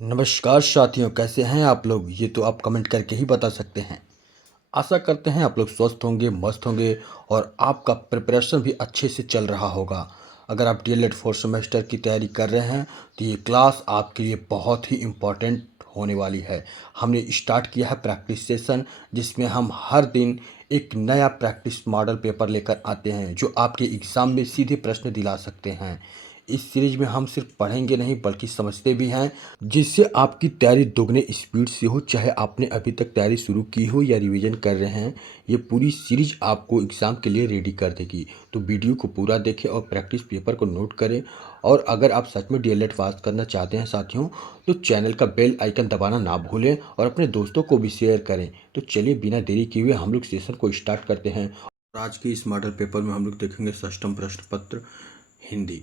नमस्कार साथियों, कैसे हैं आप लोग? ये तो आप कमेंट करके ही बता सकते हैं। आशा करते हैं आप लोग स्वस्थ होंगे, मस्त होंगे और आपका प्रिपरेशन भी अच्छे से चल रहा होगा। अगर आप डीएलएड फोर्थ सेमेस्टर की तैयारी कर रहे हैं तो ये क्लास आपके लिए बहुत ही इम्पोर्टेंट होने वाली है। हमने स्टार्ट किया है प्रैक्टिस सेशन, जिसमें हम हर दिन एक नया प्रैक्टिस मॉडल पेपर लेकर आते हैं जो आपके एग्ज़ाम में सीधे प्रश्न दिला सकते हैं। इस सीरीज में हम सिर्फ पढ़ेंगे नहीं बल्कि समझते भी हैं, जिससे आपकी तैयारी दोगुने स्पीड से हो। चाहे आपने अभी तक तैयारी शुरू की हो या रिवीजन कर रहे हैं, ये पूरी सीरीज आपको एग्ज़ाम के लिए रेडी कर देगी। तो वीडियो को पूरा देखें और प्रैक्टिस पेपर को नोट करें। और अगर आप सच में डीएलएड पास करना चाहते हैं साथियों, तो चैनल का बेल आइकन दबाना ना भूलें और अपने दोस्तों को भी शेयर करें। तो चलिए बिना देरी किए हुए हम लोग सेशन को स्टार्ट करते हैं। आज के इस मॉडल पेपर में हम लोग देखेंगे षष्ठम प्रश्न पत्र हिंदी।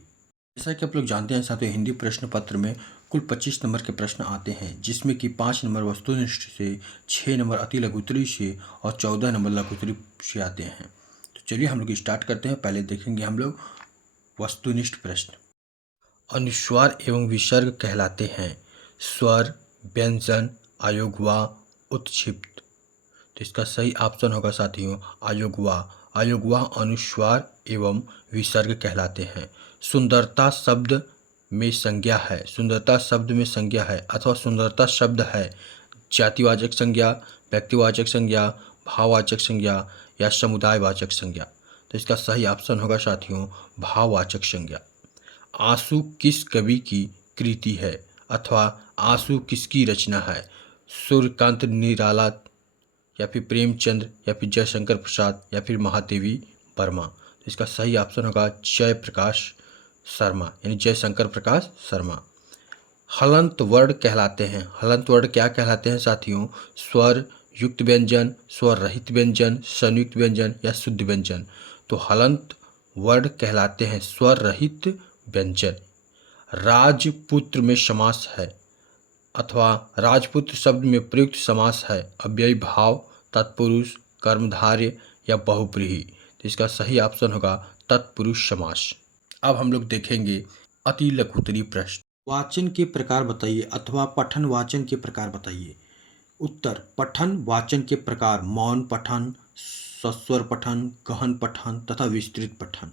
जैसा कि आप लोग जानते हैं साथियों, हिंदी प्रश्न पत्र में कुल 25 नंबर के प्रश्न आते हैं, जिसमें कि 5 नंबर वस्तुनिष्ठ से, 6 नंबर अति लघुत्तरी से और 14 नंबर लघुत्तरी से आते हैं। तो चलिए हम लोग स्टार्ट करते हैं। पहले देखेंगे हम लोग वस्तुनिष्ठ प्रश्न। अनुस्वार एवं विसर्ग कहलाते हैं स्वर, व्यंजन, अयोगवा, उत्क्षिप्त। तो इसका सही ऑप्शन होगा साथियों अयोगवा। अयोगवा अनुस्वार एवं विसर्ग कहलाते हैं। सुंदरता शब्द में संज्ञा है, सुंदरता शब्द में संज्ञा है अथवा सुंदरता शब्द है जातिवाचक संज्ञा, व्यक्तिवाचक संज्ञा, भाववाचक संज्ञा या समुदायवाचक संज्ञा। तो इसका सही ऑप्शन होगा साथियों भाववाचक संज्ञा। आंसू किस कवि की कृति है अथवा आंसू किसकी रचना है? सूर्यकांत निराला या फिर प्रेमचंद या फिर जयशंकर प्रसाद या फिर महादेवी वर्मा। तो इसका सही ऑप्शन होगा जयप्रकाश शर्मा, यानी जयशंकर प्रकाश शर्मा। हलंत वर्ण कहलाते हैं। हलंत वर्ण क्या कहलाते हैं साथियों? स्वर युक्त व्यंजन, स्वर रहित व्यंजन, संयुक्त व्यंजन या शुद्ध व्यंजन। तो हलंत वर्ण कहलाते हैं स्वर रहित व्यंजन। राजपुत्र में समास है अथवा राजपुत्र शब्द में प्रयुक्त समास है अव्ययी भाव, तत्पुरुष, कर्मधारय या बहुव्रीहि। तो इसका सही ऑप्शन होगा तत्पुरुष समास। अब हम लोग देखेंगे अति लघुत्तरी प्रश्न। वाचन के प्रकार बताइए अथवा पठन वाचन के प्रकार बताइए। उत्तर पठन वाचन के प्रकार मौन पठन, सस्वर पठन, गहन पठन तथा विस्तृत पठन।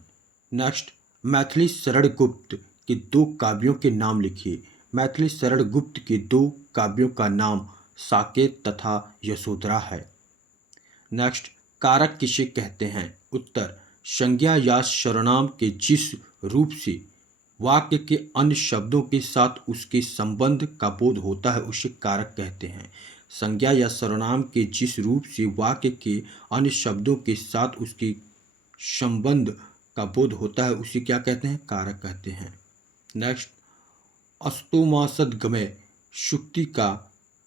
नेक्स्ट, मैथिली शरण गुप्त के 2 काव्यों के नाम लिखिए। मैथिली शरण गुप्त के 2 काव्यों का नाम साकेत तथा यशोधरा है। नेक्स्ट, कारक किसे कहते हैं? उत्तर संज्ञा या सर्वनाम के जिस रूप से वाक्य के अन्य शब्दों के साथ उसके संबंध का बोध होता है उसे कारक कहते हैं। संज्ञा या सर्वनाम के जिस रूप से वाक्य के अन्य शब्दों के साथ उसके संबंध का बोध होता है उसे क्या कहते हैं? कारक कहते हैं। नेक्स्ट, अस्तोमासद्गमय शुक्ति का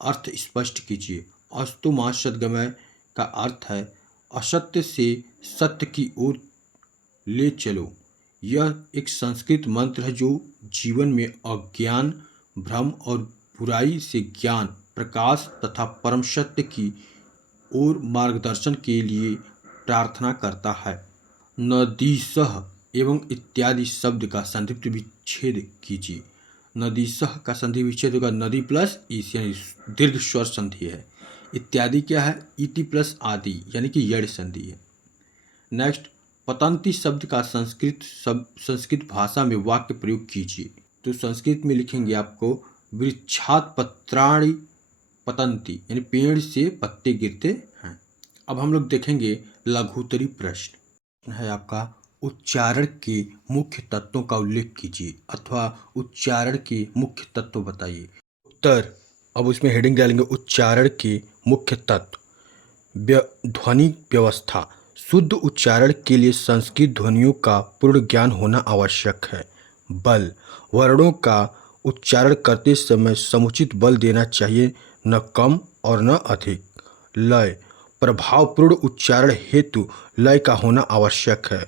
अर्थ स्पष्ट कीजिए। अस्तोमासद्गमय का अर्थ है असत्य से सत्य की ओर ले चलो। यह एक संस्कृत मंत्र है जो जीवन में अज्ञान, भ्रम और बुराई से ज्ञान, प्रकाश तथा परम सत्य की ओर मार्गदर्शन के लिए प्रार्थना करता है। नदीसह एवं इत्यादि शब्द का संधि विच्छेद कीजिए। नदीसह का संधि विच्छेद होगा नदी प्लस ईस, यानी दीर्घ स्वर संधि है। इत्यादि क्या है? इति प्लस आदि, यानी कि यड़ संधि है। नेक्स्ट, पतंती शब्द का संस्कृत भाषा में वाक्य प्रयोग कीजिए। तो संस्कृत में लिखेंगे आपको वृक्षात् पत्राणि पतंती, यानी पेड़ से पत्ते गिरते हैं। अब हम लोग देखेंगे लघुत्तरी प्रश्न है आपका उच्चारण के मुख्य तत्वों का उल्लेख कीजिए अथवा उच्चारण के मुख्य तत्व बताइए। उत्तर, अब उसमें हेडिंग डालेंगे उच्चारण के मुख्य तत्व। ध्वनि व्यवस्था। शुद्ध उच्चारण के लिए संस्कृत ध्वनियों का पूर्ण ज्ञान होना आवश्यक है। बल, वर्णों का उच्चारण करते समय समुचित बल देना चाहिए, न कम और न अधिक। लय, प्रभावपूर्ण उच्चारण हेतु लय का होना आवश्यक है।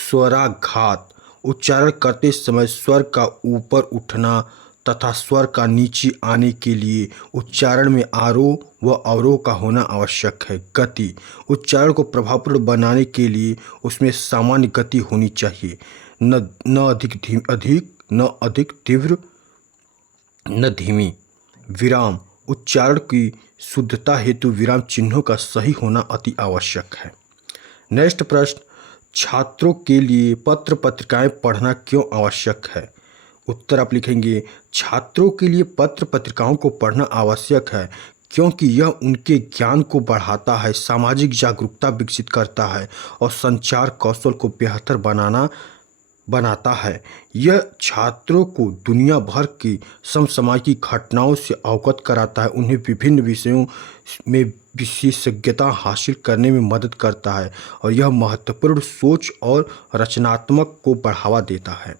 स्वराघात, उच्चारण करते समय स्वर का ऊपर उठना तथा स्वर का नीचे आने के लिए उच्चारण में आरोह व अवरोह का होना आवश्यक है। गति, उच्चारण को प्रभावपूर्ण बनाने के लिए उसमें सामान्य गति होनी चाहिए, न अधिक तीव्र न धीमी। विराम उच्चारण की शुद्धता हेतु विराम चिन्हों का सही होना अति आवश्यक है। नेक्स्ट प्रश्न, छात्रों के लिए पत्र पत्रिकाएं पढ़ना क्यों आवश्यक है? उत्तर आप लिखेंगे, छात्रों के लिए पत्र पत्रिकाओं को पढ़ना आवश्यक है क्योंकि यह उनके ज्ञान को बढ़ाता है, सामाजिक जागरूकता विकसित करता है और संचार कौशल को बेहतर बनाता है। यह छात्रों को दुनिया भर की समसामयिक घटनाओं से अवगत कराता है, उन्हें विभिन्न विषयों में विशेषज्ञता हासिल करने में मदद करता है और यह महत्वपूर्ण सोच और रचनात्मक को बढ़ावा देता है।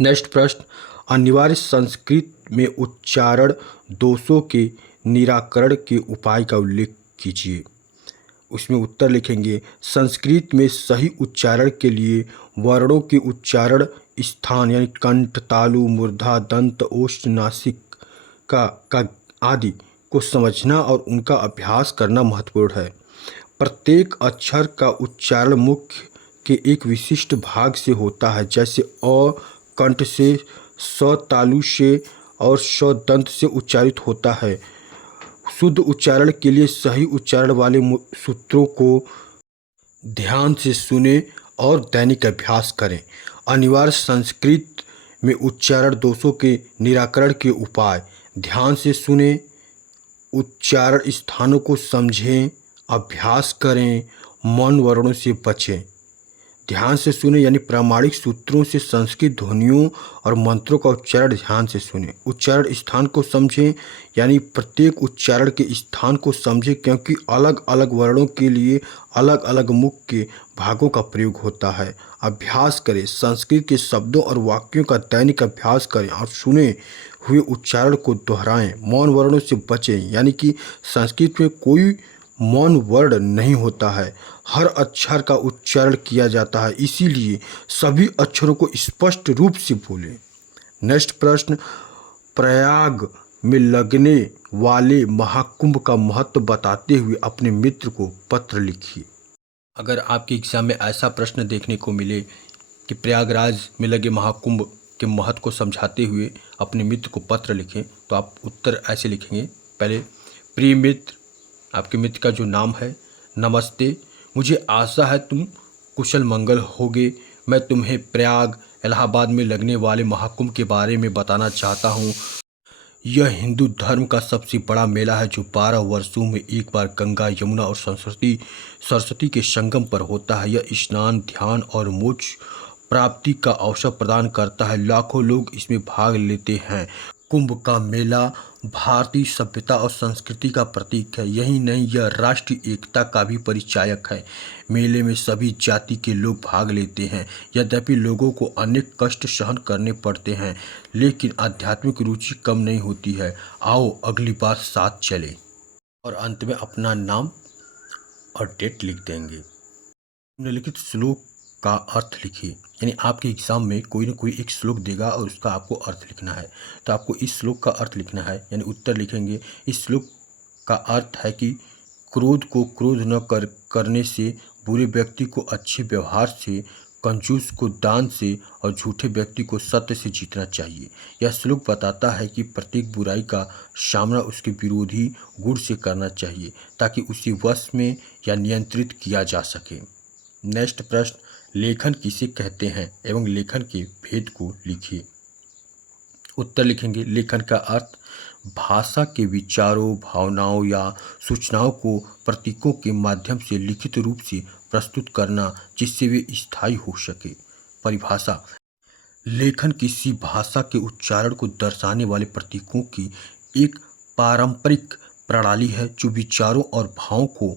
नेक्स्ट प्रश्न, अनिवार्य संस्कृत में उच्चारण दोषों के निराकरण के उपाय का उल्लेख कीजिए। उसमें उत्तर लिखेंगे, संस्कृत में सही उच्चारण के लिए वर्णों के उच्चारण स्थान यानी कंठ, तालु, मूर्धा, दंत, ओष्ठ, नासिका आदि को समझना और उनका अभ्यास करना महत्वपूर्ण है। प्रत्येक अक्षर का उच्चारण मुख्य के एक विशिष्ट भाग से होता है, जैसे अ कंठ से, स तालु से और श दंत से उच्चारित होता है। शुद्ध उच्चारण के लिए सही उच्चारण वाले सूत्रों को ध्यान से सुने और दैनिक अभ्यास करें। अनिवार्य संस्कृत में उच्चारण दोषों के निराकरण के उपाय, ध्यान से सुने, उच्चारण स्थानों को समझें, अभ्यास करें, मौन वर्णों से बचें। ध्यान से सुने यानी प्रामाणिक सूत्रों से संस्कृत ध्वनियों और मंत्रों का उच्चारण ध्यान से सुने। उच्चारण स्थान को समझें यानी प्रत्येक उच्चारण के स्थान को समझें क्योंकि अलग अलग वर्णों के लिए अलग अलग मुख के भागों का प्रयोग होता है। अभ्यास करें, संस्कृत के शब्दों और वाक्यों का दैनिक अभ्यास करें और सुने हुए उच्चारण को दोहराएं। मौन वर्णों से बचें यानी कि संस्कृत में कोई मौन वर्ण नहीं होता है, हर अक्षर का उच्चारण किया जाता है, इसीलिए सभी अक्षरों को स्पष्ट रूप से बोलें। नेक्स्ट प्रश्न, प्रयाग में लगने वाले महाकुंभ का महत्व बताते हुए अपने मित्र को पत्र लिखिए। अगर आपके एग्जाम में ऐसा प्रश्न देखने को मिले कि प्रयागराज में लगे महाकुंभ के महत्व को समझाते हुए अपने मित्र को पत्र लिखें, तो आप उत्तर ऐसे लिखेंगे। पहले, प्रिय मित्र, आपके मित्र का जो नाम है, नमस्ते, मुझे आशा है तुम कुशल मंगल होगे। मैं तुम्हें प्रयाग इलाहाबाद में लगने वाले महाकुंभ के बारे में बताना चाहता हूँ। यह हिंदू धर्म का सबसे बड़ा मेला है जो 12 वर्षों में एक बार गंगा, यमुना और सरस्वती के संगम पर होता है। यह स्नान, ध्यान और मोक्ष प्राप्ति का अवसर प्रदान करता है। लाखों लोग इसमें भाग लेते हैं। कुंभ का मेला भारतीय सभ्यता और संस्कृति का प्रतीक है। यही नहीं, यह राष्ट्रीय एकता का भी परिचायक है। मेले में सभी जाति के लोग भाग लेते हैं। यद्यपि लोगों को अनेक कष्ट सहन करने पड़ते हैं, लेकिन आध्यात्मिक रुचि कम नहीं होती है। आओ अगली बार साथ चलें। और अंत में अपना नाम और डेट लिख देंगे। निम्नलिखित श्लोक का अर्थ लिखिए, यानी आपके एग्जाम में कोई ना कोई एक श्लोक देगा और उसका आपको अर्थ लिखना है, तो आपको इस श्लोक का अर्थ लिखना है, यानी उत्तर लिखेंगे। इस श्लोक का अर्थ है कि क्रोध को क्रोध न करने से, बुरे व्यक्ति को अच्छे व्यवहार से, कंजूस को दान से और झूठे व्यक्ति को सत्य से जीतना चाहिए। यह श्लोक बताता है कि प्रत्येक बुराई का सामना उसके विरोधी गुण से करना चाहिए ताकि उसे वश में या नियंत्रित किया जा सके। नेक्स्ट प्रश्न, लेखन किसे कहते हैं एवं लेखन के भेद को लिखिए। उत्तर लिखेंगे, लेखन का अर्थ भाषा के विचारों, भावनाओं या सूचनाओं को प्रतीकों के माध्यम से लिखित रूप से प्रस्तुत करना जिससे वे स्थायी हो सके। परिभाषा, लेखन किसी भाषा के उच्चारण को दर्शाने वाले प्रतीकों की एक पारंपरिक प्रणाली है जो विचारों और भावों को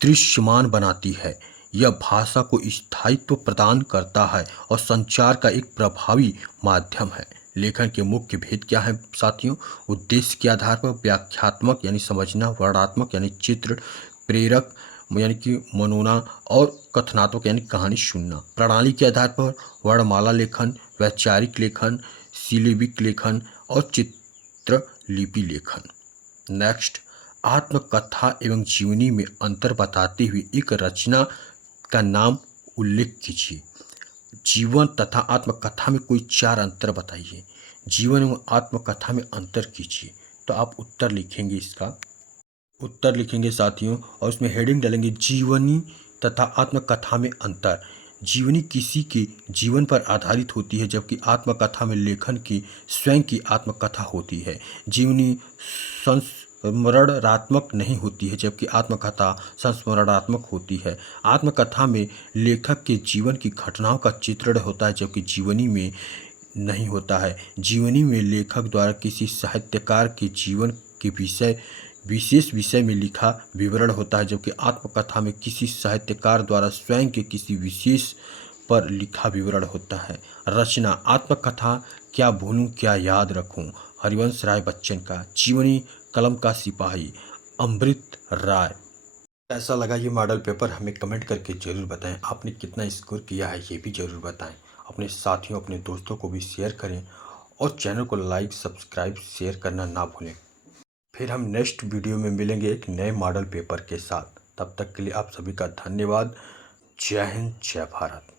दृश्यमान बनाती है। यह भाषा को स्थायित्व प्रदान करता है और संचार का एक प्रभावी माध्यम है। लेखन के मुख्य भेद क्या हैं साथियों? उद्देश्य के आधार पर व्याख्यात्मक यानी समझना, वर्णनात्मक यानी चित्र, प्रेरक यानी कि मनोना और कथनात्मक यानी कहानी सुनना। प्रणाली के आधार पर वर्णमाला लेखन, वैचारिक लेखन, सिलेबिक लेखन और चित्रलिपि लेखन। नेक्स्ट, आत्मकथा एवं जीवनी में अंतर बताते हुए एक रचना का नाम उल्लेख कीजिए। जीवन तथा आत्मकथा में कोई 4 अंतर बताइए। जीवन एवं आत्मकथा में अंतर कीजिए। तो आप उत्तर लिखेंगे, इसका उत्तर लिखेंगे साथियों, और उसमें हेडिंग डालेंगे जीवनी तथा आत्मकथा में अंतर। जीवनी किसी के जीवन पर आधारित होती है, जबकि आत्मकथा में लेखन की स्वयं की आत्मकथा होती है। जीवनी संस्मरणात्मक नहीं होती है, जबकि आत्मकथा संस्मरणात्मक होती है। आत्मकथा में लेखक के जीवन की घटनाओं का चित्रण होता है, जबकि जीवनी में नहीं होता है। जीवनी में लेखक द्वारा किसी साहित्यकार के जीवन के विशेष विषय में लिखा विवरण होता है, जबकि आत्मकथा में किसी साहित्यकार द्वारा स्वयं के किसी विशेष पर लिखा विवरण होता है। रचना आत्मकथा क्या भूलूं क्या याद रखूं, हरिवंश राय बच्चन का। जीवनी कलम का सिपाही, अमृत राय। कैसा लगा ये मॉडल पेपर हमें कमेंट करके ज़रूर बताएं। आपने कितना स्कोर किया है ये भी ज़रूर बताएं। अपने साथियों अपने दोस्तों को भी शेयर करें और चैनल को लाइक सब्सक्राइब शेयर करना ना भूलें। फिर हम नेक्स्ट वीडियो में मिलेंगे एक नए मॉडल पेपर के साथ। तब तक के लिए आप सभी का धन्यवाद। जय हिंद, जय भारत।